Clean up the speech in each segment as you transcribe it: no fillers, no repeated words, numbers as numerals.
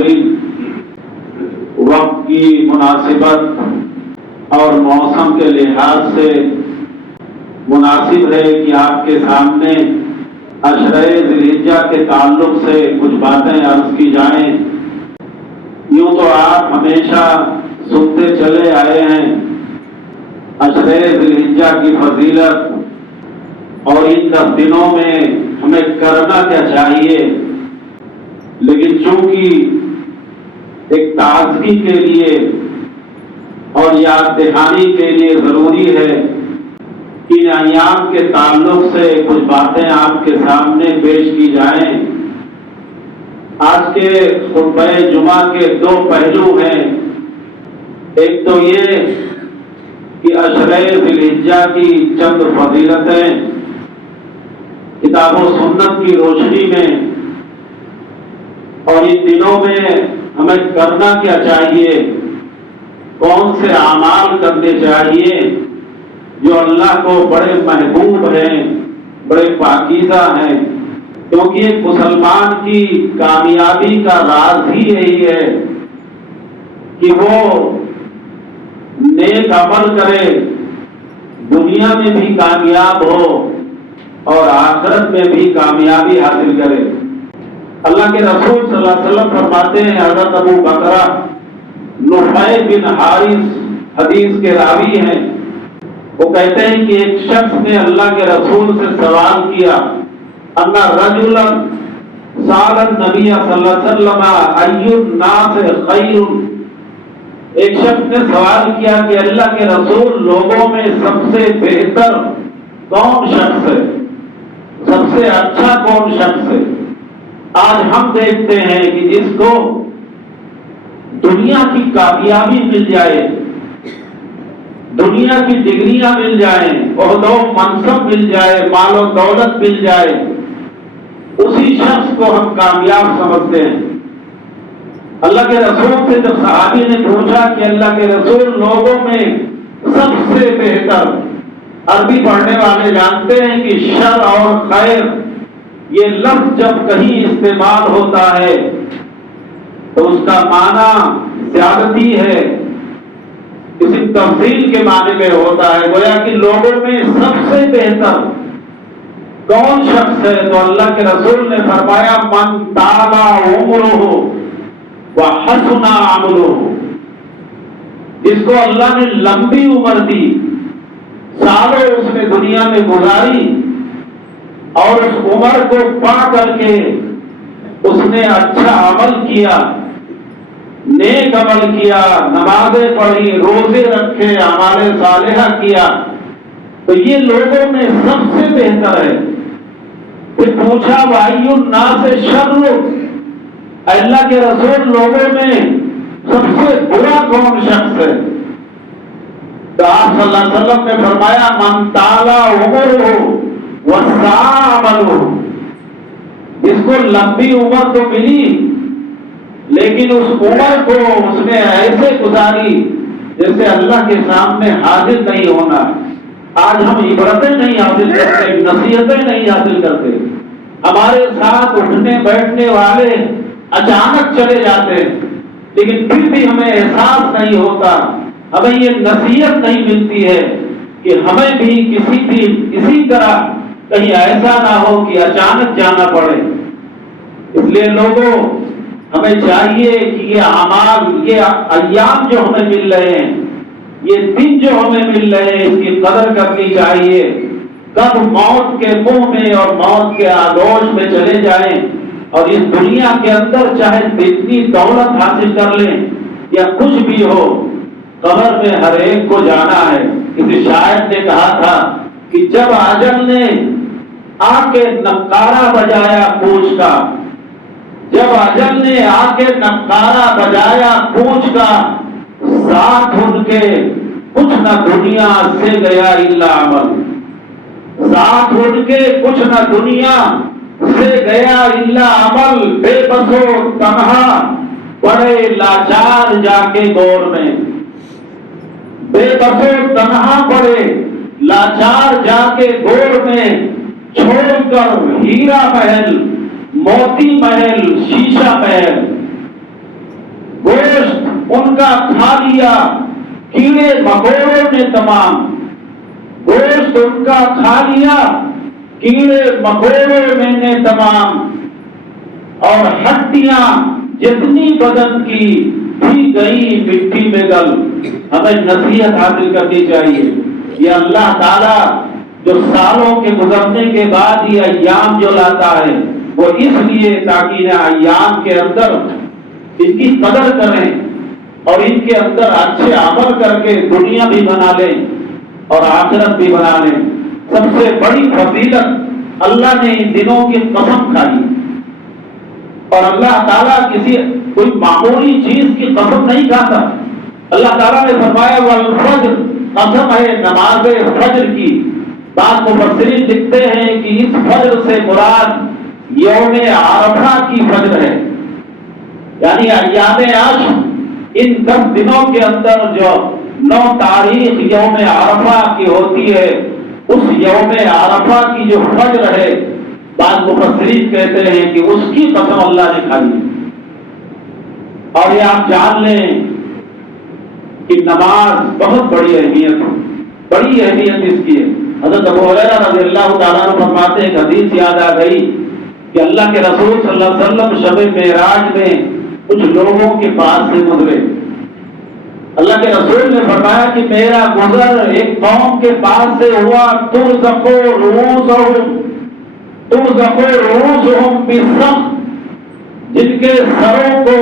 حاضرین، وقت کی مناسبت اور موسم کے لحاظ سے مناسب ہے کہ آپ کے سامنے عشرہ ذی الحجہ کے تعلق سے کچھ باتیں عرض کی جائیں۔ یوں تو آپ ہمیشہ سنتے چلے آئے ہیں عشرہ ذی الحجہ کی فضیلت اور ان 10 دنوں میں ہمیں کرنا کیا چاہیے، لیکن چونکہ ایک تازگی کے لیے اور یاد دہانی کے لیے ضروری ہے کہ ان ایام کے تعلق سے کچھ باتیں آپ کے سامنے پیش کی جائیں۔ آج کے خطبہ جمعہ کے 2 پہلو ہیں۔ ایک تو یہ کہ عشرہ ذی الحجہ کی چند فضیلتیں کتاب و سنت کی روشنی میں اور ان دنوں میں ہمیں کرنا کیا چاہیے، کون سے اعمال کرنے چاہیے جو اللہ کو بڑے محبوب ہیں، بڑے پاکیزہ ہیں، کیونکہ ایک مسلمان کی کامیابی کا راز ہی یہی ہے کہ وہ نیک عمل کرے، دنیا میں بھی کامیاب ہو اور آخرت میں بھی کامیابی حاصل کرے۔ اللہ کے رسول صلی اللہ علیہ وسلم فرماتے ہیں، حضرت ابو بکرہ نفیع بن حارث حدیث کے راوی ہیں، وہ کہتے ہیں کہ ایک شخص نے اللہ کے رسول سے سوال کیا، ان رجلا سأل النبی صلی اللہ علیہ وسلم ای الناس خیر، ایک شخص نے سوال کیا کہ اللہ کے رسول لوگوں میں سب سے بہتر کون شخص ہے، سب سے اچھا کون شخص ہے؟ آج ہم دیکھتے ہیں کہ جس کو دنیا کی کامیابی مل جائے، دنیا کی ڈگریاں مل جائیں، عہد و منصب مل جائے، مال و دولت مل جائے، اسی شخص کو ہم کامیاب سمجھتے ہیں۔ اللہ کے رسول سے جب صحابی نے پوچھا کہ اللہ کے رسول لوگوں میں سب سے بہتر، عربی پڑھنے والے جانتے ہیں کہ شر اور خیر یہ لفظ جب کہیں استعمال ہوتا ہے تو اس کا معنی زیادتی ہے، کسی تفضیل کے معنی میں ہوتا ہے، گویا کہ لوگوں میں سب سے بہتر کون شخص ہے؟ تو اللہ کے رسول نے فرمایا، من طال عمرہ وحسن عملہ، جس کو اللہ نے لمبی عمر دی، سالوں اس نے دنیا میں گزاری اور اس عمر کو پا کر کے اس نے اچھا عمل کیا، نیک عمل کیا، نمازیں پڑھی، روزے رکھے، اعمال صالحہ کیا، تو یہ لوگوں میں سب سے بہتر ہے۔ پھر پوچھا وَأَيُّ النَّاسِ شَرٌّ، اللہ کے رسول لوگوں میں سب سے برا کون شخص ہے؟ تو آپ صلی اللہ علیہ وسلم نے فرمایا، من طال عمرہ وساء عملہ، جس کو لمبی عمر تو ملی لیکن اس عمر کو اس نے ایسے گزاری جیسے اللہ کے سامنے حاضر نہیں ہونا۔ آج ہم عبرتیں نہیں حاصل کرتے، نصیحتیں نہیں حاصل کرتے، ہمارے ساتھ اٹھنے بیٹھنے والے اچانک چلے جاتے ہیں لیکن پھر بھی ہمیں احساس نہیں ہوتا، ہمیں یہ نصیحت نہیں ملتی ہے کہ ہمیں بھی کسی طرح کہیں ایسا نہ ہو کہ اچانک جانا پڑے۔ اس لیے لوگوں ہمیں چاہیے کہ یہ اعمال، یہ ایام جو ہمیں مل رہے ہیں، یہ دن جو ہمیں مل رہے ہیں، اس کی قدر کرنی چاہیے۔ کب موت کے منہ میں اور موت کے آغوش میں چلے جائیں اور اس دنیا کے اندر چاہے جتنی دولت حاصل کر لیں یا کچھ بھی ہو، قبر میں ہر ایک کو جانا ہے۔ کسی شاعر نے کہا تھا کہ جب اجل نے آ کے نقارہ بجایا پوچھ کا، جب اجل نے آ کے نقارہ بجایا پوچھ کا، ساتھ ان کے کچھ نہ دنیا سے گیا الا عمل، ساتھ ان کے کچھ نہ دنیا سے گیا الا عمل، بے بس و تنہا پڑے لاچار جا کے گور میں، بے بس و تنہا پڑے لاچار جا کے گور میں، چھوڑ کر ہیرا محل، موتی محل، شیشہ محل، کا کھا لیا کیڑے مکوڑوں نے تمام، گوشت ان کا کھا لیا کیڑے مکوڑوں نے تمام، اور ہڈیاں جتنی بدن کی بھی گئی مٹی میں گل۔ ہمیں نصیحت حاصل کرنی چاہیے، یہ اللہ تعالیٰ جو سالوں کے گزرنے کے بعد یہ ایام جو لاتا ہے وہ اس لیے تاکہ انہیں ایام کے اندر ان کی قدر کریں اور ان کے اندر اچھے عمل کر کے دنیا بھی بنا لیں اور آخرت بھی بنا لیں۔ سب سے بڑی فضیلت اللہ نے ان دنوں کی قسم کھائی، اور اللہ تعالیٰ کسی کوئی معمولی چیز کی قسم نہیں کھاتا۔ اللہ تعالیٰ نے فرمایا والفجر، قسم ہے نماز فجر کی۔ بعض مفسرین لکھتے ہیں کہ اس فجر سے مراد یوم عرفہ کی فجر ہے، یعنی ایام عشر، ان 10 دنوں کے اندر جو 9 تاریخ یوم عرفہ کی ہوتی ہے، اس یوم عرفہ کی جو فجر ہے، بعض مفسرین کہتے ہیں کہ اس کی قسم اللہ نے کھائی۔ اور یہ آپ جان لیں کہ نماز بہت بڑی اہمیت ہے، بڑی اہمیت اس کی ہے۔ حضرت ابو ہریرہ رضی اللہ تعالیٰ عنہ فرماتے ہیں، ایک حدیث یاد آ گئی کہ اللہ کے رسول صلی اللہ علیہ وسلم شب معراج میں کچھ لوگوں کے پاس سے گزرے۔ اللہ کے رسول نے فرمایا کہ میرا گزر ایک قوم کے پاس سے ہوا، ترزق رؤوسہم بالسخط، جن کے سروں کو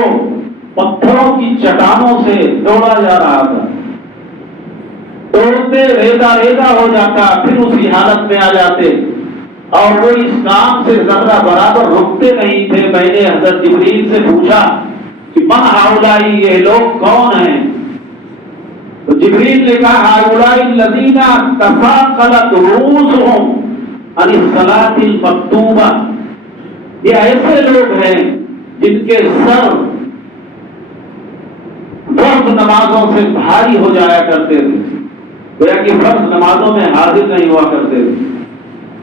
پتھروں کی چٹانوں سے توڑا جا رہا تھا، توڑتے ریزہ ریزہ ہو جاتا، پھر اسی حالت میں آ جاتے، اور وہ اس کام سے ذرہ برابر رکتے نہیں تھے۔ میں نے حضرت جبریل سے پوچھا کہ من ہؤلاء، یہ لوگ کون ہیں؟ تو جبریل نے کہا ہؤلاء الذین تثاقلت رؤوسہم عن الصلاۃ المکتوبہ، یہ ایسے لوگ ہیں جن کے سر فرض نمازوں سے بھاری ہو جایا کرتے تھے، گویا کہ فرض نمازوں میں حاضر نہیں ہوا کرتے تھے۔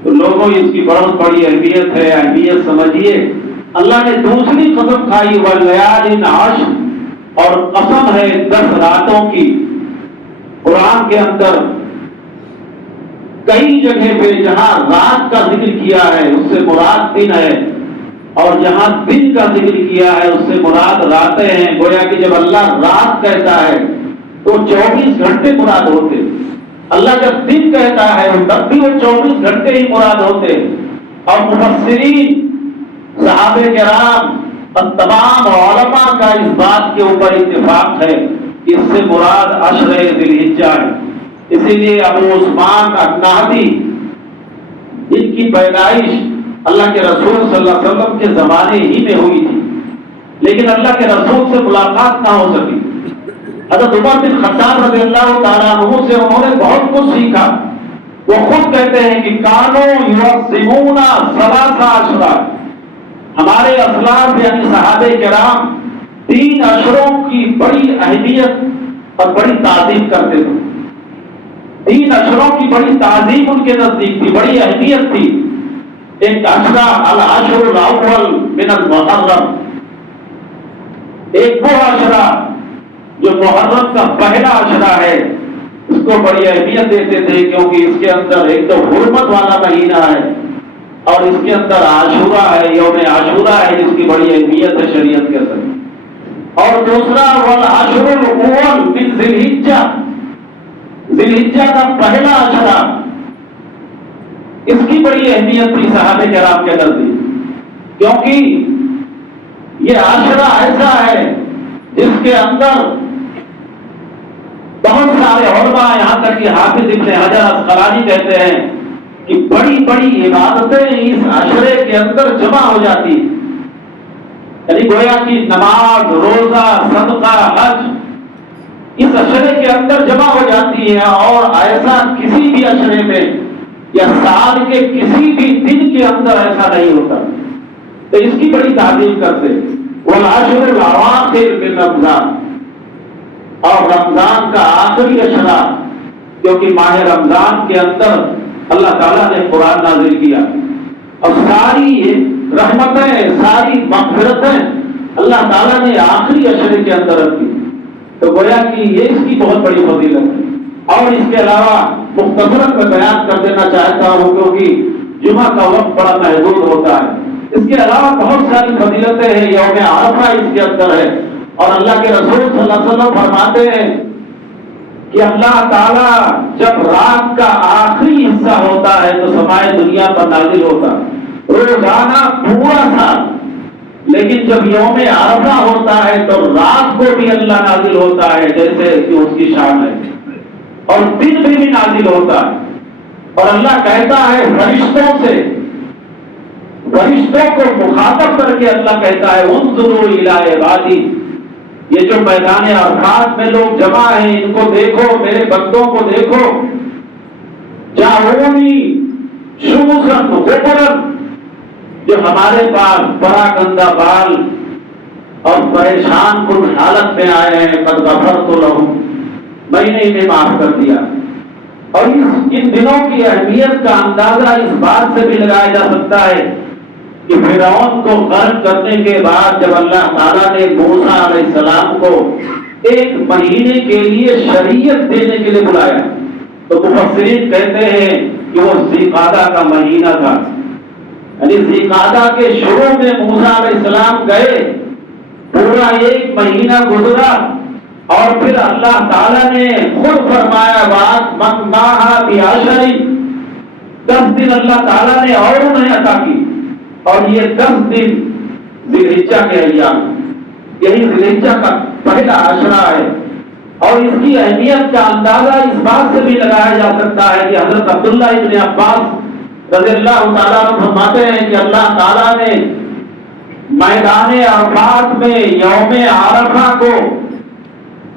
تو لوگوں اس کی بہت بڑی اہمیت ہے، اہمیت سمجھیے۔ اللہ نے دوسری قسم کھائی واللیال عشر، اور قسم ہے 10 راتوں کی۔ قرآن کے اندر کئی جگہ پہ جہاں رات کا ذکر کیا ہے اس سے مراد دن ہے، اور جہاں دن کا ذکر کیا ہے اس سے مراد راتیں ہیں۔ گویا کہ جب اللہ رات کہتا ہے تو 24 گھنٹے مراد ہوتے، اللہ جب دن کہتا ہے تب بھی وہ 24 گھنٹے ہی مراد ہوتے۔ اور مفسرین، صحابہ کرام اور تمام علماء کا اس بات کے اوپر اتفاق ہے کہ اس سے مراد عشر ذی الحجہ ہے۔ اسی لیے ابو عثمان النہدی، جن کی پیدائش اللہ کے رسول صلی اللہ علیہ وسلم کے زمانے ہی میں ہوئی تھی، لیکن اللہ کے رسول سے ملاقات نہ ہو سکی، حضرت عمر بن خطاب رضی اللہ تعالیٰ عنہ سے انہوں نے بہت کچھ سیکھا۔ وہ خود کہتے ہیں کہ کانوا یعظمون 13 عشرا، ہمارے اسلاف یعنی صحابہ کرام 3 عشروں کی بڑی اہمیت اور بڑی تعظیم کرتے تھے۔ 3 عشروں کی بڑی تعظیم ان کے نزدیک تھی، بڑی اہمیت تھی۔ ایک عشرہ العشر الاول من المحرم، ایک وہ عشرہ جو محرم کا پہلا عشرہ ہے، اس کو بڑی اہمیت دیتے تھے، کیونکہ اس کے اندر ایک تو حرمت والا مہینہ ہے، اور اس کے اندر عاشورہ ہے، یوم عاشورہ ہے، جس کی بڑی اہمیت ہے شریعت کے اندر۔ اور دوسرا والعشر الاول من ذی الحجہ، ذی الحجہ کا پہلا عشرہ، اس کی بڑی اہمیت تھی صحابہ کرام کے نزدیک، کیونکہ یہ عشرہ ایسا ہے جس کے اندر بہت سارے علماء، یہاں تک کہ حافظ ابن حجر اسقلانی کہتے ہیں کہ بڑی بڑی عبادتیں اس عشرے کے اندر جمع ہو جاتی، یعنی گویا کی نماز، روزہ، صدقہ، حج اس عشرے کے اندر جمع ہو جاتی ہے، اور ایسا کسی بھی عشرے میں یا سال کے کسی بھی دن کے اندر ایسا نہیں ہوتا، تو اس کی بڑی تعظیم کرتے۔ والعشر الاواخر من رمضان، اور رمضان کا آخری عشرہ، کیونکہ ماہ رمضان کے اندر اللہ تعالیٰ نے قرآن نازل کیا، اور ساری رحمتیں، ساری مغفرتیں اللہ تعالیٰ نے آخری عشرے کے اندر رکھی۔ تو گویا کہ یہ اس کی بہت بڑی فضیلت ہے۔ اور اس کے علاوہ مختصراً میں بیان کر دینا چاہتا ہوں کیونکہ جمعہ کا وقت بڑا محدود ہوتا ہے۔ اس کے علاوہ بہت ساری فضیلتیں ہیں، یوم عرفہ اس کے اندر ہے، اور اللہ کے رسول صلی اللہ علیہ وسلم فرماتے ہیں کہ اللہ تعالیٰ جب رات کا آخری حصہ ہوتا ہے تو سمائے دنیا پر نازل ہوتا روزانہ پورا تھا، لیکن جب یوم عرفہ ہوتا ہے تو رات کو بھی اللہ نازل ہوتا ہے جیسے کہ اس کی شان ہے، اور دن بھی نازل ہوتا ہے۔ اور اللہ کہتا ہے فرشتوں سے، فرشتوں کو مخاطب کر کے اللہ کہتا ہے انظروا الی عبادی، یہ جو میدان عرفات میں لوگ جمع ہیں ان کو دیکھو، میرے بندوں کو دیکھو، جاؤنی شوزن غبرن، جو ہمارے پاس بڑا گندا بال اور پریشان کن حالت میں آئے ہیں، قد غفرت لہم، میں نے انہیں معاف کر دیا۔ اور ان دنوں کی اہمیت کا اندازہ اس بات سے بھی لگایا جا سکتا ہے کہ فرعون کو غرق کرنے کے بعد جب اللہ تعالیٰ نے موسیٰ علیہ السلام کو ایک مہینے کے لیے شریعت دینے کے لیے بلایا تو مفسرین کہتے ہیں کہ وہ ذی قعدہ کا مہینہ تھا، یعنی ذی قعدہ کے شروع میں موسیٰ علیہ السلام گئے، پورا ایک مہینہ گزرا، اور پھر اللہ تعالیٰ نے خود فرمایا بات من ماہا بعشر، 10 دن اللہ تعالیٰ نے اور انہیں عطا کی، اور یہ 10 دن ذی الحجہ کے ایام، یہی ذی الحجہ کا پہلا عشرہ ہے۔ اور اس کی اہمیت کا اندازہ اس بات سے بھی لگایا جا سکتا ہے کہ حضرت عبداللہ ابن عباس رضی اللہ تعالیٰ عنہ فرماتے ہیں کہ اللہ تعالیٰ نے میدان عرفات میں یوم عرفہ کو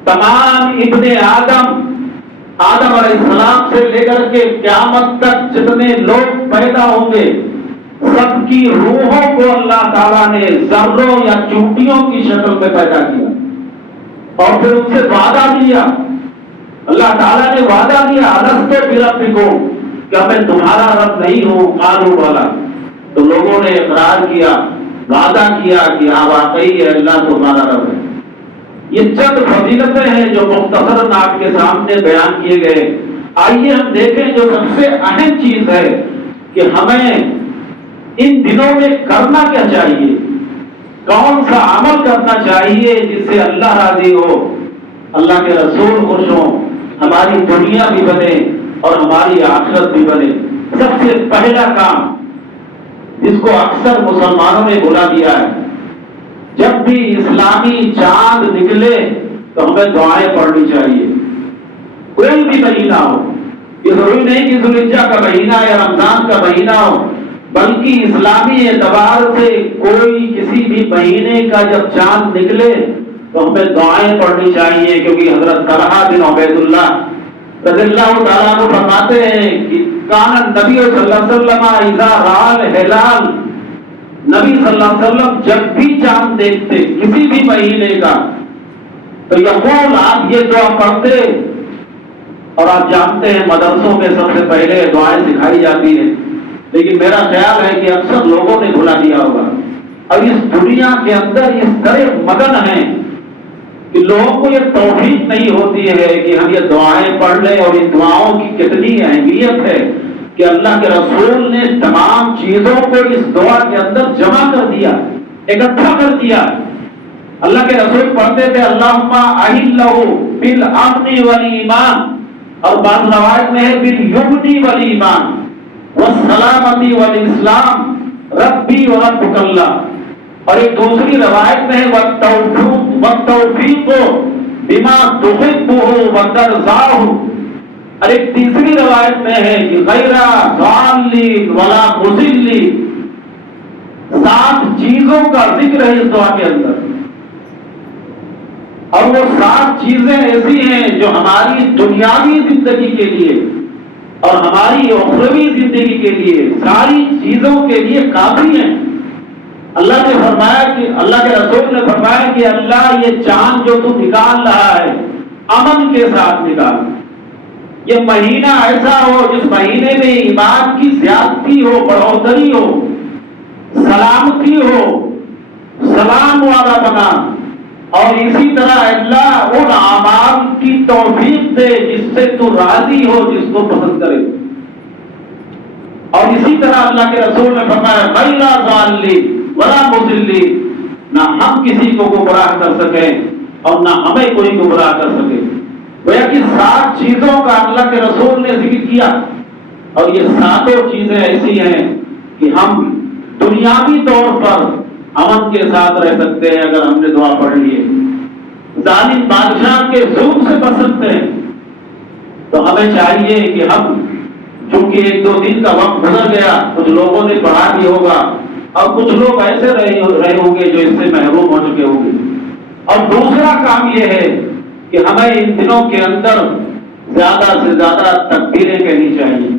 تمام ابن آدم علیہ السلام سے لے کر کے قیامت تک جتنے لوگ پیدا ہوں گے سب کی روحوں کو اللہ تعالیٰ نے ذروں یا چونٹیوں کی شکل میں پیدا کیا، اور پھر ان سے وعدہ دیا، اللہ تعالیٰ نے وعدہ دیا الست بربکم، کہ میں تمہارا رب نہیں ہوں، قالوا والا، تو لوگوں نے اقرار کیا، وعدہ کیا کہ ہاں واقعی ہے اللہ تمہارا رب ہے۔ یہ چند فضیلتیں ہیں جو مختصراً آپ کے سامنے بیان کیے گئے۔ آئیے ہم دیکھیں جو سب سے اہم چیز ہے کہ ہمیں ان دنوں میں کرنا کیا چاہیے، کون سا عمل کرنا چاہیے جس سے اللہ راضی ہو، اللہ کے رسول خوش ہوں، ہماری دنیا بھی بنے اور ہماری آخرت بھی بنے۔ سب سے پہلا کام جس کو اکثر مسلمانوں نے بھلا دیا ہے، جب بھی اسلامی چاند نکلے تو ہمیں دعائیں پڑھنی چاہیے، کوئی بھی مہینہ ہو، یہ ضروری نہیں کہ ذو الحجہ کا مہینہ یا رمضان کا مہینہ ہو، بلکہ اسلامی اعتبار سے کوئی کسی بھی مہینے کا جب چاند نکلے تو ہمیں دعائیں پڑھنی چاہیے، کیونکہ حضرت طلحہ بن عبید اللہ رضی اللہ تعالیٰ عنہ فرماتے ہیں کہ کان النبی صلی اللہ علیہ وسلم اذا رأى الہلال، نبی صلی اللہ علیہ وسلم جب بھی چاند دیکھتے کسی بھی مہینے کا تو یقول، آپ یہ دعا پڑھتے، اور آپ جانتے ہیں مدرسوں میں سب سے پہلے دعائیں سکھائی جاتی ہیں، لیکن میرا خیال ہے کہ اکثر لوگوں نے بھلا دیا ہوگا، اور اس دنیا کے اندر اس طرح مگن ہیں کہ لوگوں کو یہ توفیق نہیں ہوتی ہے کہ ہم یہ دعائیں پڑھ لیں، اور ان دعاؤں کی کتنی اہمیت ہے کہ اللہ کے رسول نے تمام چیزوں کو اس دعا کے اندر جمع کر دیا، اکٹھا کر دیا۔ اللہ کے رسول پڑھتے تھے اللہم احلہ بالامن والایمان، اور بعض روایت میں ہے بالیمن والایمان والسلامتی والاسلام ربی وربک اللہ، اور ایک دوسری روایت میں ہے والتوفیق بما تحبہ وترضاہ، اور ایک تیسری روایت میں ہے کہ غیر ضال ولا مضل، 7 چیزوں کا ذکر ہے اس دعا کے اندر، اور وہ 7 چیزیں ایسی ہیں جو ہماری دنیاوی زندگی کے لیے اور ہماری اخروی زندگی کے لیے ساری چیزوں کے لیے کافی ہیں۔ اللہ نے فرمایا کہ اللہ کے رسول نے فرمایا کہ اللہ یہ چاند جو تو نکال رہا ہے امن کے ساتھ نکال، یہ مہینہ ایسا ہو جس مہینے میں ایمان کی زیادتی ہو، بڑھوتری ہو، سلامتی ہو، سلام والا بنا، اور اسی طرح اللہ ان اعمال کی توفیق دے جس سے تو راضی ہو، جس کو پسند کرے۔ اور اسی طرح اللہ کے رسول نے فرمایا غیر ضالین ولا مضلین، نہ ہم کسی کو گمراہ کر سکیں اور نہ ہمیں کوئی گمراہ کر سکے۔ گویا کہ 7 چیزوں کا اللہ کے رسول نے ذکر کیا، اور یہ 7 چیزیں ایسی ہیں کہ ہم دنیاوی طور پر امن کے ساتھ رہ سکتے ہیں اگر ہم نے دعا پڑھ لی ہے، ظالم بادشاہ کے ظلم سے بچ سکتے ہیں۔ تو ہمیں چاہیے کہ ہم، چونکہ 1-2 دن کا وقت گزر گیا، کچھ لوگوں نے پڑھا بھی ہوگا اور کچھ لوگ ایسے رہے ہوں گے جو اس سے محروم ہو چکے ہوں گے۔ اور دوسرا کام یہ ہے کہ ہمیں ان دنوں کے اندر زیادہ سے زیادہ تکبیریں کہنی چاہیے،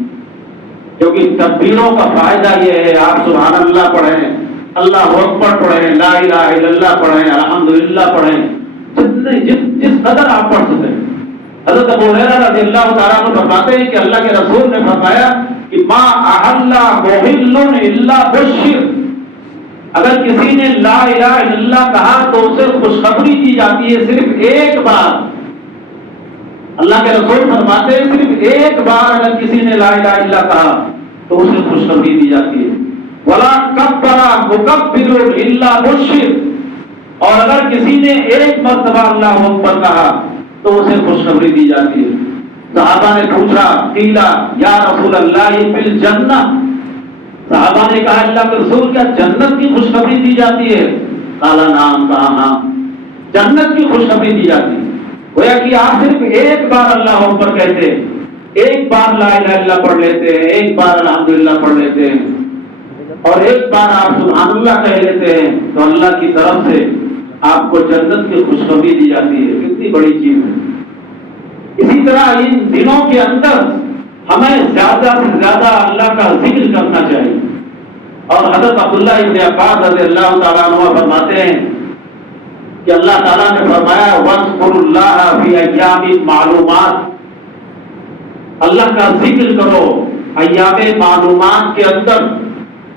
کیونکہ تکبیروں کا فائدہ یہ ہے، آپ سبحان اللہ پڑھیں، اللہ اکبر پڑھیں، لا الہ الا اللہ پڑھیں، الحمدللہ پڑھیں، جس قدر آپ پڑھ سکیں۔ حضرت ابو ہریرہ رضی اللہ تعالیٰ عنہ فرماتے ہیں کہ اللہ کے رسول نے فرمایا کہ ما احل محل الا بشر، اگر کسی نے لا الہ الا اللہ کہا تو اسے خوشخبری دی جاتی ہے صرف ایک بار۔ اللہ کے رسول فرماتے ہیں صرف ایک بار اگر کسی نے لا الہ الا اللہ کہا تو اسے خوشخبری دی جاتی ہے۔ ولا کبر مکبر الا بشر، اور اگر کسی نے ایک مرتبہ اللہ اکبر کہا تو اسے خوشخبری دی جاتی ہے۔ صحابہ نے پوچھا قیلا یا رسول اللہ فی الجنہ، صحابہ نے کہا اللہ کے رسول کیا جنت کی خوشخبری دی جاتی ہے؟ قال نعم، کہا ہاں جنت کی خوشخبری دی جاتی ہے۔ گویا کہ آپ صرف ایک بار اللہ اکبر کہتے ہیں، ایک بار لا الہ الا اللہ پڑھ لیتے ہیں، ایک بار الحمدللہ پڑھ لیتے ہیں، اور ایک بار آپ سبحان اللہ کہہ لیتے ہیں تو اللہ کی طرف سے آپ کو جنت کی خوشخبری دی جاتی ہے۔ کتنی بڑی چیز ہے۔ اسی طرح ان دنوں کے اندر ہمیں زیادہ سے زیادہ اللہ کا ذکر کرنا چاہیے، اور حضرت عبداللہ ابن عباس رضی اللہ تعالیٰ عنہ فرماتے ہیں کہ اللہ تعالیٰ نے فرمایا وَاذْكُرُوا اللَّهَ فِي أَيَّامٍ مَّعْلُومَاتٍ، اللہ کا ذکر کرو ایام معلومات کے اندر۔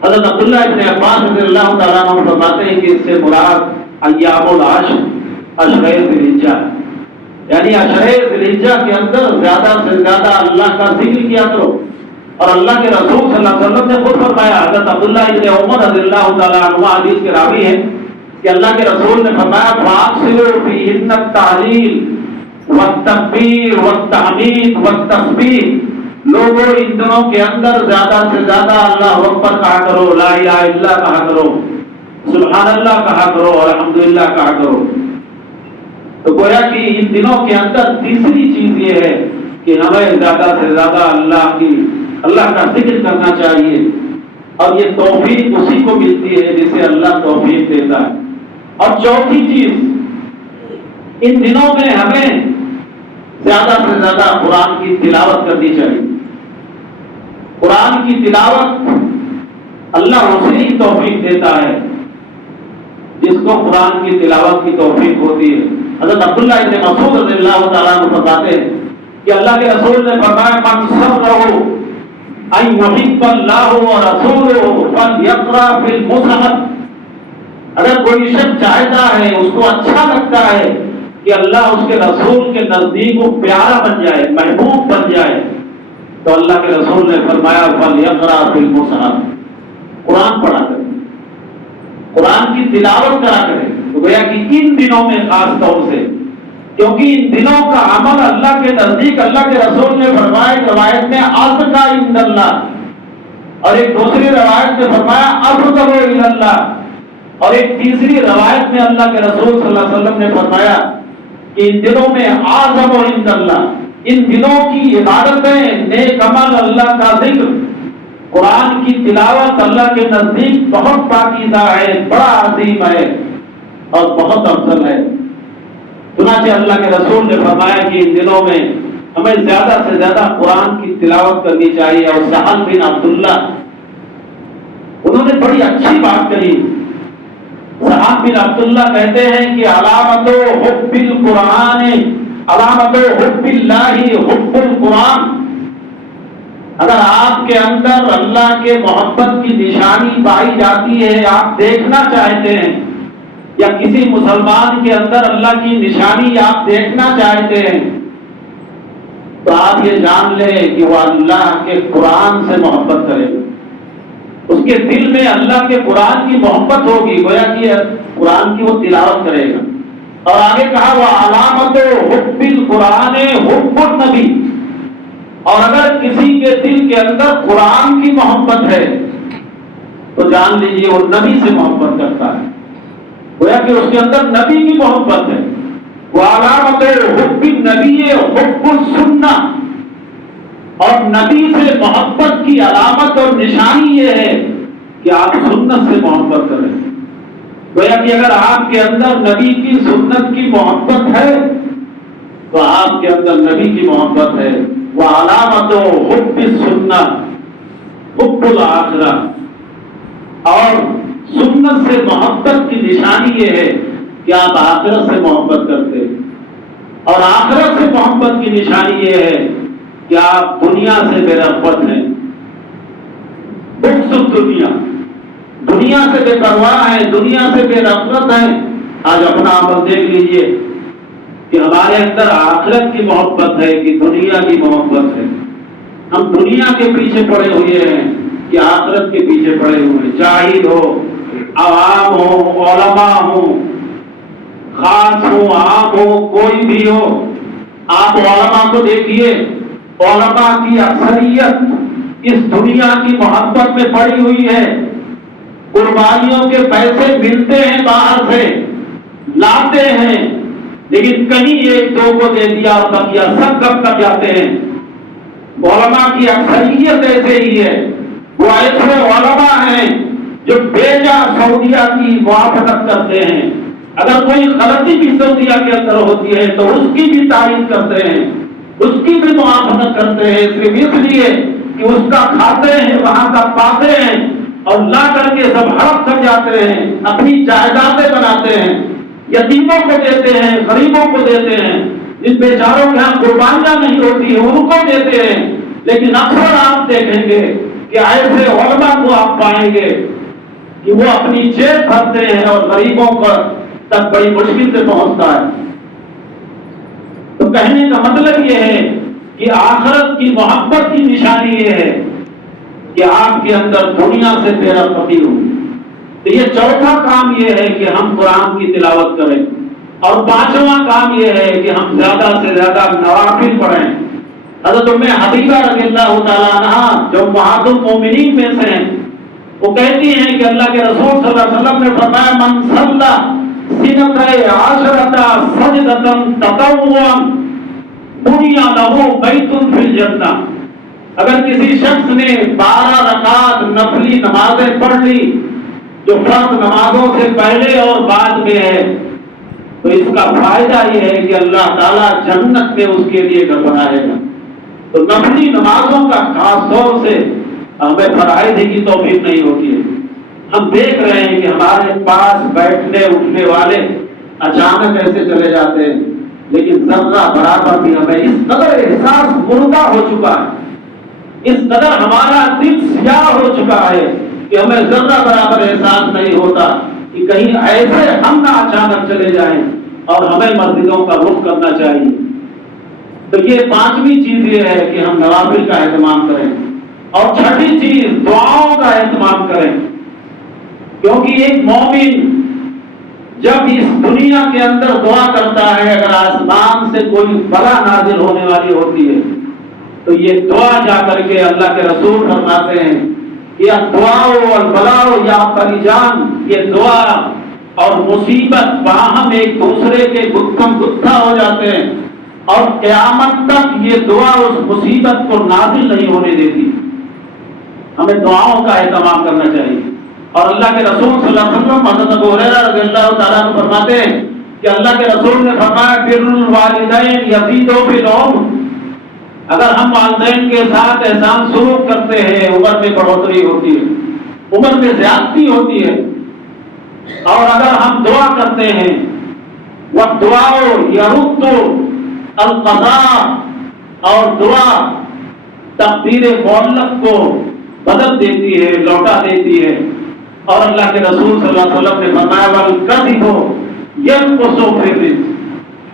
حضرت عبداللہ ابن عباس رضی اللہ تعالیٰ عنہ فرماتے ہیں کہ اس سے مراد ایام العشر، عشرہ ذی الحجہ، یعنی عشرہ ذی الحجہ کے اندر زیادہ سے زیادہ اللہ کا ذکر کیا کرو۔ اور اللہ کے رسول صلی اللہ علیہ وسلم نے خود فرمایا، حضرت عبداللہ ابن عمر رضی اللہ تعالیٰ عنہ حدیث کے راوی ہیں کہ اللہ کے رسول نے فرمایا فَأَكْثِرُوا فِيهِنَّ التَّهْلِيلَ وَالتَّكْبِيرَ وَالتَّحْمِيدَ وَالتَّسْبِيحَ، لوگوں ان دنوں کے اندر زیادہ سے زیادہ اللہ اکبر کہا کرو، لا الہ الا اللہ کہا کرو، سبحان اللہ کہا کرو، الحمدللہ کہا کرو۔ تو گویا کہ ان دنوں کے اندر تیسری چیز یہ ہے کہ ہمیں زیادہ سے زیادہ اللہ کا ذکر کرنا چاہیے، اور یہ توفیق اسی کو ملتی ہے جسے اللہ توفیق دیتا ہے۔ اور چوتھی چیز، ان دنوں میں ہمیں زیادہ سے زیادہ قرآن کی تلاوت کرنی چاہیے۔ قرآن کی تلاوت اللہ اسے ہی توفیق دیتا ہے جس کو قرآن کی تلاوت کی توفیق ہوتی ہے۔ حضرت عبداللہ ابن مسعود رضی اللہ تعالیٰ عنہ فرماتے ہیں کہ اللہ کے رسول نے فرمایا من سرہ ان یحب اللہ ورسولہ فلیقرأ فی المصحف، اگر کوئی شخص چاہتا ہے، اس کو اچھا لگتا ہے کہ اللہ اس کے رسول کے نزدیک وہ پیارا بن جائے، محبوب بن جائے، تو اللہ کے رسول نے فرمایا فلیقرأ فی المصحف، قرآن پڑھا کرے، قرآن کی تلاوت کرا کرے۔ تو گویا کہ ان دنوں میں خاص طور سے، کیونکہ ان دنوں کا عمل اللہ کے نزدیک، اللہ کے رسول نے فرمایا ایک روایت میں ازکا عند اللہ، اور ایک دوسری روایت میں فرمایا افضل الی اللہ، اور ایک تیسری روایت میں اللہ کے رسول صلی اللہ علیہ وسلم نے فرمایا کہ ان دنوں میں اعظم عند اللہ، ان دنوں کی عبادتیں، نیک عمل، اللہ کا ذکر، قرآن کی تلاوت اللہ کے نزدیک بہت پاکیزہ ہے، بڑا عظیم ہے اور بہت افضل ہے۔ چنانچہ اللہ کے رسول نے فرمایا کہ ان دنوں میں ہمیں زیادہ سے زیادہ قرآن کی تلاوت کرنی چاہیے۔ اور سہل بن عبداللہ، انہوں نے بڑی اچھی بات کہی۔ سہل بن عبداللہ کہتے ہیں کہ علامت حب القرآن، علامت حب اللہ حب القرآن، اگر آپ کے اندر اللہ کے محبت کی نشانی پائی جاتی ہے، آپ دیکھنا چاہتے ہیں یا کسی مسلمان کے اندر اللہ کی نشانی آپ دیکھنا چاہتے ہیں تو آپ یہ جان لیں کہ وہ اللہ کے قرآن سے محبت کرے گا، اس کے دل میں اللہ کے قرآن کی محبت ہوگی، گویا کہ قرآن کی وہ تلاوت کرے گا۔ اور آگے کہا وہ علامت حب القرآن حب النبی، اور اگر کسی کے دل کے اندر قرآن کی محبت ہے تو جان لیجیے وہ نبی سے محبت کرتا ہے، گویا کہ اس کے اندر نبی کی محبت ہے۔ وہ علامت حب النبی حب السنہ، اور نبی سے محبت کی علامت اور نشانی یہ ہے کہ آپ سنت سے محبت کریں۔ گویا کہ اگر آپ کے اندر نبی کی سنت کی محبت ہے تو آپ کے اندر نبی کی محبت ہے۔ وہ علامت حب السنہ حب الآخرہ، اور سنت سے محبت کی نشانی یہ ہے کہ آپ آخرت سے محبت کرتے ہیں، اور آخرت سے محبت کی نشانی یہ ہے کہ آپ دنیا سے بے رغبت ہیں، بغض الدنیا، دنیا سے بے پرواہ ہیں، دنیا سے بے رغبت ہیں۔ آج اپنا عمل دیکھ لیجئے کہ ہمارے اندر آخرت کی محبت ہے کہ دنیا کی محبت ہے۔ ہم دنیا کے پیچھے پڑے ہوئے ہیں کہ آخرت کے پیچھے پڑے ہوئے ہیں، جاہل ہو، عوام ہو، علماء ہو، خاص ہو، عام ہو، کوئی بھی ہو۔ آپ علماء کو دیکھیے، علماء کی اکثریت اس دنیا کی محبت میں پڑی ہوئی ہے۔ قربانیوں کے پیسے ملتے ہیں، باہر سے لاتے ہیں، لیکن کہیں ایک دو کو دے دیا اور بقیہ سب کب کر جاتے ہیں۔ علماء کی اکثریت ایسے ہی ہے، وہ ایسے علماء ہیں جو بیجا سعودیہ کی موافقت کرتے ہیں۔ اگر کوئی غلطی بھی سعودیہ کے اندر ہوتی ہے تو اس کی بھی تعریف کرتے ہیں، اس کی بھی موافقت کرتے ہیں، صرف اس لیے کہ اس کا کھاتے ہیں، وہاں کا پاتے ہیں، اور لا کر کے سب ہڑپ کر جاتے ہیں، اپنی جائیدادیں بناتے ہیں، یتیموں کو دیتے ہیں، غریبوں کو دیتے ہیں، جن بیچاروں کے یہاں قربانیاں نہیں ہوتی ہیں ان کو دیتے ہیں۔ لیکن اکثر آپ دیکھیں گے کہ ایسے علماء کو آپ پائیں گے کہ وہ اپنی جیب بھرتے ہیں اور غریبوں پر تک بڑی مشکل سے پہنچتا ہے۔ تو کہنے کا مطلب یہ ہے کہ آخرت کی محبت کی نشانی یہ ہے کہ آپ کے اندر دنیا سے بے رغبتی ہو۔ تو یہ چوتھا کام یہ ہے کہ ہم قرآن کی تلاوت کریں، اور پانچواں کام یہ ہے کہ ہم زیادہ سے زیادہ نوافل پڑھیں۔ حضرت ام حبیبہ رضی اللہ تعالیٰ عنہا جو امہات المومنین میں سے ہیں، وہ کہتی ہیں کہ اللہ کے رسول صلی اللہ علیہ وسلم نے فرمایا من صلی سنتي عشرة سجدة تطوعا بني له بیت فی الجنہ۔ اگر کسی شخص نے 12 رکعت نفلی نمازیں پڑھ لی جو فرض نمازوں سے پہلے اور بعد میں ہے، تو اس کا فائدہ یہ ہے کہ اللہ تعالیٰ جنت میں اس کے لیے گھر بنائے گا۔ تو نفلی نمازوں کا خاص طور سے ہمیں فرائض کی توفیق نہیں ہوتی ہے۔ ہم دیکھ رہے ہیں کہ ہمارے پاس بیٹھنے اٹھنے والے اچانک ایسے چلے جاتے ہیں، لیکن ذرہ برابر بھی ہمیں اس قدر احساس مردہ ہو چکا ہے، اس قدر ہمارا دل سیاہ ہو چکا ہے کہ ہمیں ذرہ برابر احساس نہیں ہوتا کہ کہیں ایسے ہم نہ اچانک چلے جائیں اور ہمیں مسجدوں کا رخ کرنا چاہیے۔ تو یہ پانچویں چیز یہ ہے کہ ہم نوافل کا اہتمام کریں، اور چھٹی چیز دعاؤں کا اہتمام کریں، کیونکہ ایک مومن جب اس دنیا کے اندر دعا کرتا ہے، اگر آسمان سے کوئی بلا نازل ہونے والی ہوتی ہے تو یہ دعا جا کر کے اللہ کے رسول فرماتے ہیں کہ دعا والبلاء یا فریجان، یہ دعا اور مصیبت باہم ایک دوسرے کے گتھم گتھا ہو جاتے ہیں، اور قیامت تک یہ دعا اس مصیبت کو نازل نہیں ہونے دیتی۔ ہمیں دعاؤں کا اہتمام کرنا چاہیے، اور اللہ کے رسول صلی اللہ علیہ وسلم حضرت ابو ہریرہ رضی اللہ تعالیٰ عنہ فرماتے ہیں کہ اللہ کے رسول نے فرمایا بر الوالدین یزید بالعمر، اگر ہم والدین کے ساتھ احسان سلوک کرتے ہیں عمر میں بڑھوتری ہوتی ہے، عمر میں زیادتی ہوتی ہے، اور اگر ہم دعا کرتے ہیں والدعاء یرد القضاء، اور دعا تقدیر معلق کو بدل دیتی ہے، لوٹا دیتی ہے، اور اللہ کے رسول صلی اللہ علیہ وسلم نے فرمایا وَالْكَذِبُ يَنْقُصُ فِي الرِّزْقِ،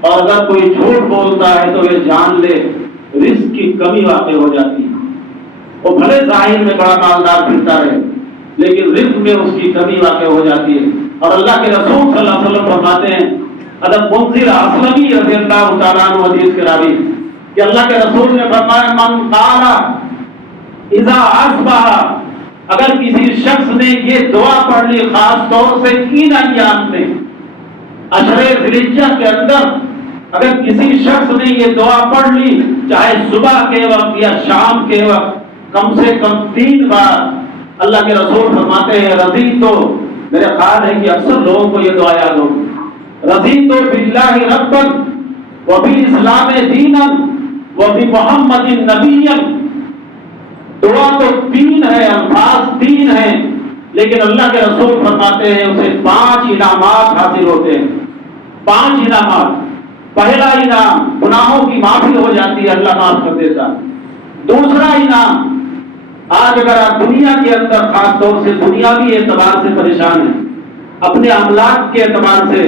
اور اگر کوئی جھوٹ بولتا ہے تو یہ جان لے رزق کی کمی واقع ہو جاتی ہے۔ وہ بھلے ظاہر میں بڑا مالدار پھرتا رہے لیکن رزق میں اس کی کمی واقع ہو جاتی ہے۔ اور اللہ کے رسول صلی اللہ علیہ وسلم فرماتے ہیں، حضرت منذر اسلمی رضی اللہ تعالیٰ عنہ حدیث کے راوی، کہ اللہ کے رسول نے فرمایا من قال اذا اصبح، اگر کسی شخص نے یہ دعا پڑھ لی خاص طور سے ان ایام میں، عشرے ذی الحجہ کے اندر اگر کسی شخص نے یہ دعا پڑھ لی، چاہے صبح کے وقت یا شام کے وقت، کم سے کم 3 بار، اللہ کے رسول فرماتے ہیں رضیت تو، میرے خیال ہے کہ اکثر لوگوں کو یہ دعا یاد ہو، رضیت باللہ ربا وبالاسلام دینا وبمحمد نبیا۔ دعا تو 3 ہے، الفاظ 3 ہیں، لیکن اللہ کے رسول فرماتے ہیں اسے 5 انعامات حاصل ہوتے ہیں۔ 5 انعامات۔ پہلا انعام گناہوں کی معافی ہو جاتی ہے، اللہ معاف کر دیتا۔ دوسرا انعام، آج اگر آپ دنیا کے اندر خاص طور سے دنیاوی اعتبار سے پریشان ہیں، اپنے املاک کے اعتبار سے،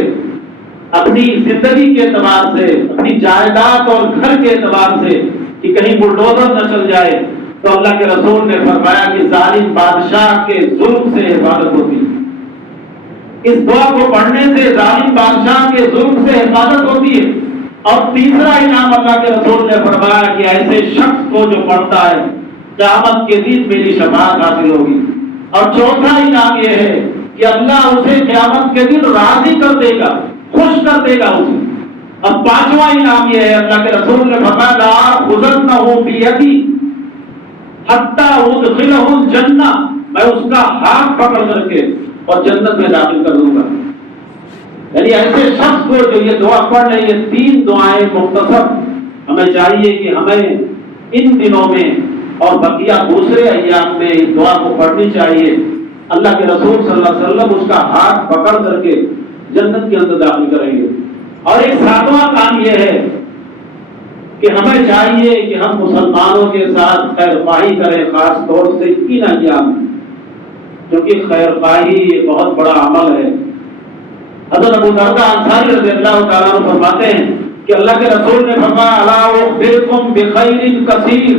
اپنی زندگی کے اعتبار سے، اپنی جائیداد اور گھر کے اعتبار سے کہ کہیں بلڈوزر نہ چل جائے، تو اللہ کے رسول نے فرمایا کہ ظالم بادشاہ کے ظلم سے حفاظت ہوتی ہے۔ اس دعا کو پڑھنے سے ظالم بادشاہ کے ظلم سے حفاظت ہوتی ہے۔ اور تیسرا انعام اللہ کے رسول نے فرمایا کہ ایسے شخص کو جو پڑھتا ہے قیامت کے دن میری شفاعت حاصل ہوگی۔ اور چوتھا انعام یہ ہے کہ اللہ اسے قیامت کے دن راضی کر دے گا، خوش کر دے گا اسے۔ اور 5واں انعام یہ ہے، اللہ کے رسول نے فرمایا لا خذنه بیدی حتی ادخلہ الجنہ، میں اس کا ہاتھ پکڑ کر کے اور جنت میں داخل کر دوں گا۔ یعنی ایسے شخص کو جو یہ دعا پڑھ رہے، یہ 3 دعائیں مختصر، ہمیں چاہیے کہ ہمیں ان دنوں میں اور بقیہ دوسرے ایام میں اس دعا کو پڑھنی چاہیے۔ اللہ کے رسول صلی اللہ علیہ وسلم اس کا ہاتھ پکڑ کر کے جنت کے اندر داخل کریں گے۔ اور ایک 7واں کام یہ ہے کہ ہمیں چاہیے کہ ہم مسلمانوں کے ساتھ خیر خواہی کریں، خاص طور سے ان ایام میں، کیونکہ خیر خواہی یہ بہت بڑا عمل ہے۔ حضرت ابو درداء انصاری رضی اللہ تعالیٰ عنہ فرماتے ہیں کہ اللہ کے رسول نے فرمایا الا اخبرکم بخیر کثیر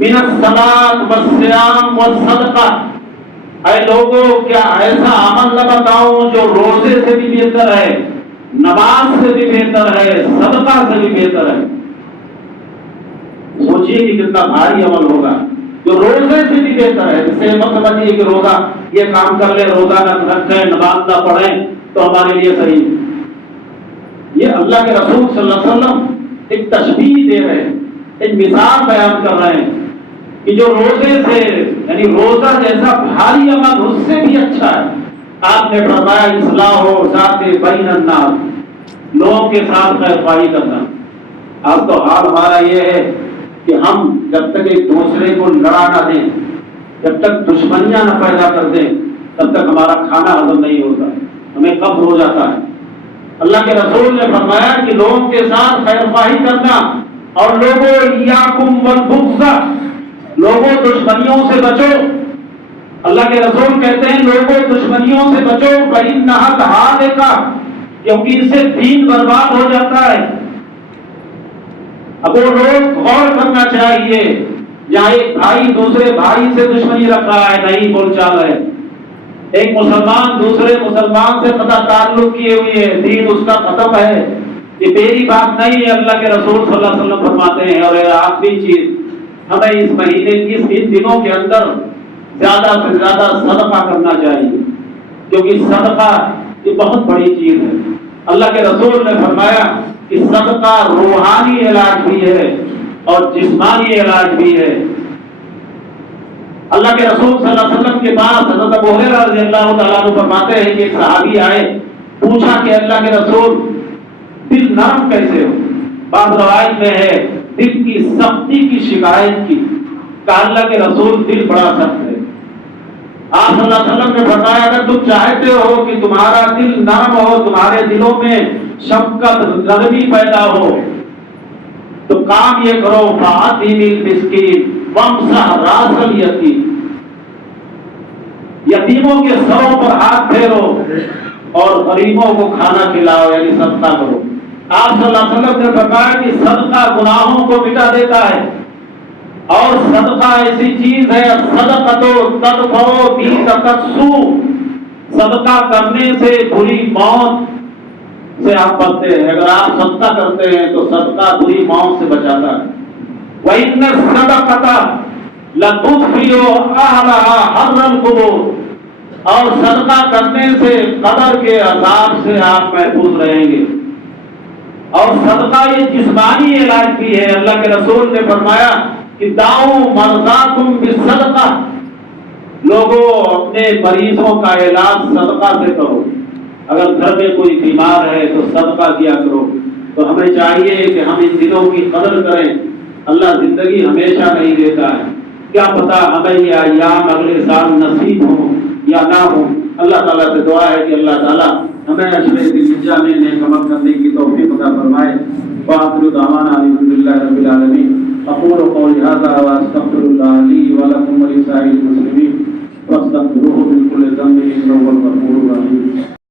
من الصلاۃ والصیام والصدقہ، اے لوگوں کیا ایسا عمل نہ بتاؤں جو روزے سے بھی بہتر ہے، نماز سے بھی بہتر ہے، صدقہ سے بھی بہتر ہے۔ سوچئے کہ کتنا بھاری عمل ہوگا جو روزے سے بھی بہتر ہے۔ اس سے مت سمجھیے کہ روزہ یہ کام کر لے، روزہ نہ رکھیں، نماز نہ پڑھیں تو ہمارے لیے صحیح۔ یہ اللہ کے رسول صلی اللہ علیہ وسلم ایک تشبیہ دے رہے ہیں، ایک مثال بیان کر رہے ہیں کہ جو روزے سے، یعنی روزہ جیسا بھاری عمل اس سے بھی اچھا ہے۔ آپ نے فرمایا اصلاح ذات بین الناس، لوگوں کے ساتھ خیر خواہی کرنا۔ آج تو حال ہمارا یہ ہے کہ ہم جب تک ایک دوسرے کو لڑا نہ دیں، جب تک دشمنیاں نہ پیدا کر دیں، تب تک ہمارا کھانا ہضم نہیں ہوتا، ہمیں قبض ہو جاتا ہے۔ اللہ کے رسول نے فرمایا کہ لوگوں کے ساتھ خیر خواہی کرنا، اور لوگوں ایاکم والبغض، لوگوں دشمنیوں سے بچو۔ اللہ کے رسول کہتے ہیں لوگوں دشمنیوں سے بچو، فإنها تهالك، کیونکہ اس سے دین برباد ہو جاتا ہے۔ اب وہ لوگ غور کرنا چاہیے، جہاں ایک بھائی دوسرے بھائی سے دشمنی رکھ رہا ہے، نہیں بول چال ہے، ایک مسلمان دوسرے مسلمان سے قطع تعلق کیے ہوئے ہے، دین اس کا ختم ہے، یہ میری بات نہیں ہے، اللہ کے رسول صلی اللہ علیہ وسلم فرماتے ہیں۔ اور آخری چیز، ہمیں اس مہینے ان دنوں کے اندر زیادہ سے زیادہ صدقہ کرنا چاہیے، کیونکہ صدقہ یہ بہت بڑی چیز ہے۔ اللہ کے رسول نے فرمایا کہ صدقہ روحانی علاج بھی ہے اور جسمانی علاج بھی ہے۔ اللہ کے رسول صلی اللہ علیہ وسلم کے پاس حضرت ابو ہریرہ رضی اللہ تعالیٰ عنہ فرماتے ہیں کہ ایک صحابی آئے، پوچھا کہ اللہ کے رسول دل نرم کیسے ہو؟ بعض روایت میں ہے دل کی سختی کی شکایت کی، کہا اللہ کے رسول دل بڑا سخت ہے۔ آپ صلی اللہ علیہ وسلم نے فرمایا اگر تم چاہتے ہو کہ تمہارا دل نرم ہو، تمہارے دلوں میں شفقت نرمی پیدا ہو، تو کام یہ کرو فَأَطْعِمِ الْمِسْكِينَ وَامْسَحْ رَأْسَ الْيَتِيمِ، یتیموں کے سروں پر ہاتھ پھیرو اور غریبوں کو کھانا کھلاؤ، یعنی صدقہ کرو۔ آپ صلی اللہ علیہ وسلم نے فرمایا کہ صدقہ گناہوں کو مٹا دیتا ہے، اور صدقہ ایسی چیز ہے، صدقۃ تدفع بیۃ السوء، صدقہ کرنے سے بری موت سے آپ بچتے ہیں۔ اگر آپ صدقہ کرتے ہیں تو صدقہ بری موت سے بچاتا ہے۔ وَإِنَّ الصَّدَقَةَ لَتُطْفِئُ أَهْلَهَا حَرَّ الْقُبُورِ، اور صدقہ کرنے سے قبر کے عذاب سے آپ محفوظ رہیں گے۔ اور صدقہ یہ جسمانی علاج بھی ہے۔ اللہ کے رسول نے فرمایا کہ دعوا مرضاکم بالصدقہ، لوگوں اپنے مریضوں کا علاج صدقہ سے کرو۔ اگر گھر میں کوئی بیمار ہے تو صدقہ کیا کرو۔ تو ہمیں چاہیے کہ ہم ان دنوں کی قدر کریں۔ اللہ زندگی ہمیشہ نہیں دیتا ہے، کیا پتا ہمیں یہ ایام اگلے سال نصیب ہوں یا نہ ہوں۔ اللہ تعالیٰ سے دعا ہے کہ اللہ تعالیٰ ہمیں اشرے ذوالحجہ میں نیک عمل کرنے کی توفیق عطا فرمائے۔ وآخر دعوانا الحمدللہ رب العالمین۔ اقول قولی ھذا واستغفر اللہ لی ولکم ولسائر المسلمین فاستغفروہ من کل ذنب انہ هو الغفور الرحیم۔